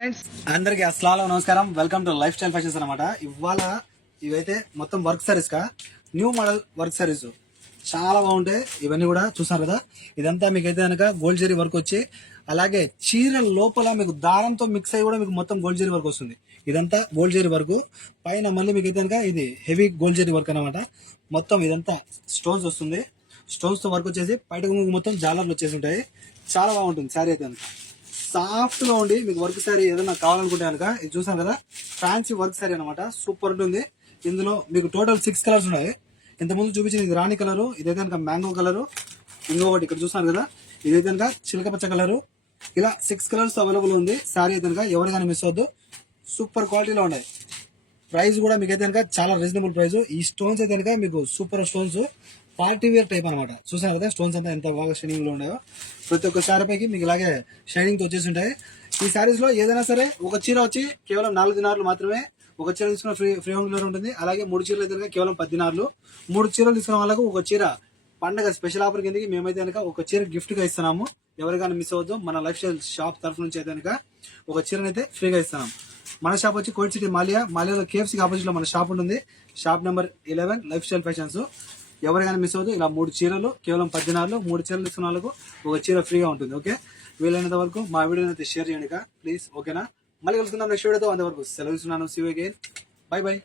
Friends అందరికి అస్సలాము నమస్కారం. Welcome to life style fashions అనమాట. ఇవాళ ఇవైతే మొత్తం వర్క్ సారీస్ కా న్యూ మోడల్ వర్క్ సారీస్ చాలా బాగుంటాయి. ఇవన్నీ కూడా చూసారు కదా. ఇదంతా మీకైతే కనుక గోల్డ్ జరీ వర్క్ వచ్చి అలాగే చీర లోపల మీకు దారంతో మిక్స్ అయ్యి కూడా మీకు మొత్తం గోల్డ్ జరీ వర్క్ వస్తుంది. ఇదంతా గోల్డ్ జరీ వర్క్ పైన మళ్ళీ మీకైతే కనుక ఇది హెవీ గోల్డ్ జరీ వర్క్ అనమాట. మొత్తం ఇదంతా స్టోన్స్ వస్తుంది. స్టోన్స్ తో వర్క్ వచ్చేసి బయట మొత్తం జాలర్లు వచ్చేసి ఉంటాయి. చాలా బాగుంటుంది శారీ అయితే కనుక. సాఫ్ట్ గా ఉండి మీకు వర్క్ శారీ ఏదైనా కావాలనుకుంటే కనుక ఇది చూసాను కదా, ఫ్యాన్సీ వర్క్ శారీ అనమాట. సూపర్ ఉంటుంది. ఇందులో మీకు టోటల్ 6 కలర్స్ ఉన్నాయి. ఇంతకుముందు చూపించిన ఇది రాణి కలరు, ఇదైతే కనుక మ్యాంగో కలరు, ఇంకొకటి ఇక్కడ చూసాను కదా ఇదైతే కనుక చిలకపచ్చ కలరు. ఇలా 6 కలర్స్ అవైలబుల్ ఉంది. శారీ అయితే కనుక ఎవరికైనా మిస్ అవద్దు. సూపర్ క్వాలిటీలో ఉన్నాయి. ప్రైస్ కూడా మీకు అయితే కనుక చాలా రీజనబుల్ ప్రైస్. ఈ స్టోన్స్ అయితే కనుక మీకు super stones, party wear type అనమాట. చూసారు కదా స్టోన్స్ అంతా ఎంత బాగా షైనింగ్ లో ఉన్నాయో. ప్రతి ఒక్క శారీ పైకి మీకు ఇలాగే షైనింగ్ తో వచ్చేసి ఉంటాయి. ఈ శారీస్ లో ఏదైనా సరే ఒక చీర వచ్చి కేవలం 4 దినార్లు మాత్రమే. ఒక చీర తీసుకున్న ఫ్రీ హోమ్ డెలివరీ ఉంటుంది. అలాగే 3 చీరలు అయితే కేవలం 10 దినార్లు. 3 చీరలు తీసుకున్న వాళ్ళకు ఒక చీర పండగ స్పెషల్ ఆఫర్ కిందకి మేమైతే కనుక ఒక చీర గిఫ్ట్ గా ఇస్తున్నాము. ఎవరికైనా మిస్ అవ్వద్దు. మన లైఫ్ స్టైల్ షాప్ తరఫు నుంచి అయితే కనుక ఒక చీరనైతే ఫ్రీగా ఇస్తున్నాం. మన షాప్ వచ్చి కోయిట్ సిటీ మాలియాలో KFC ఆపోజిట్ లో మన షాప్ ఉంటుంది. Shop number 11 life style fashions. ఎవరికైనా మిస్ అవ్వదు. ఇలా 3 చీరలు కేవలం 10 దినార్లు. 3 చీరలు తీసుకున్న వాళ్ళకు ఒక చీర ఫ్రీగా ఉంటుంది. ఓకే, వీలైనంత వరకు మా వీడియోని అయితే షేర్ చేయండి ప్లీజ్. ఓకేనా, మళ్ళీ కలుసుకుందాం నెక్స్ట్ వీడియోతో. అంతవరకు సెలవు ఇస్తున్నాను. See you again. Bye by.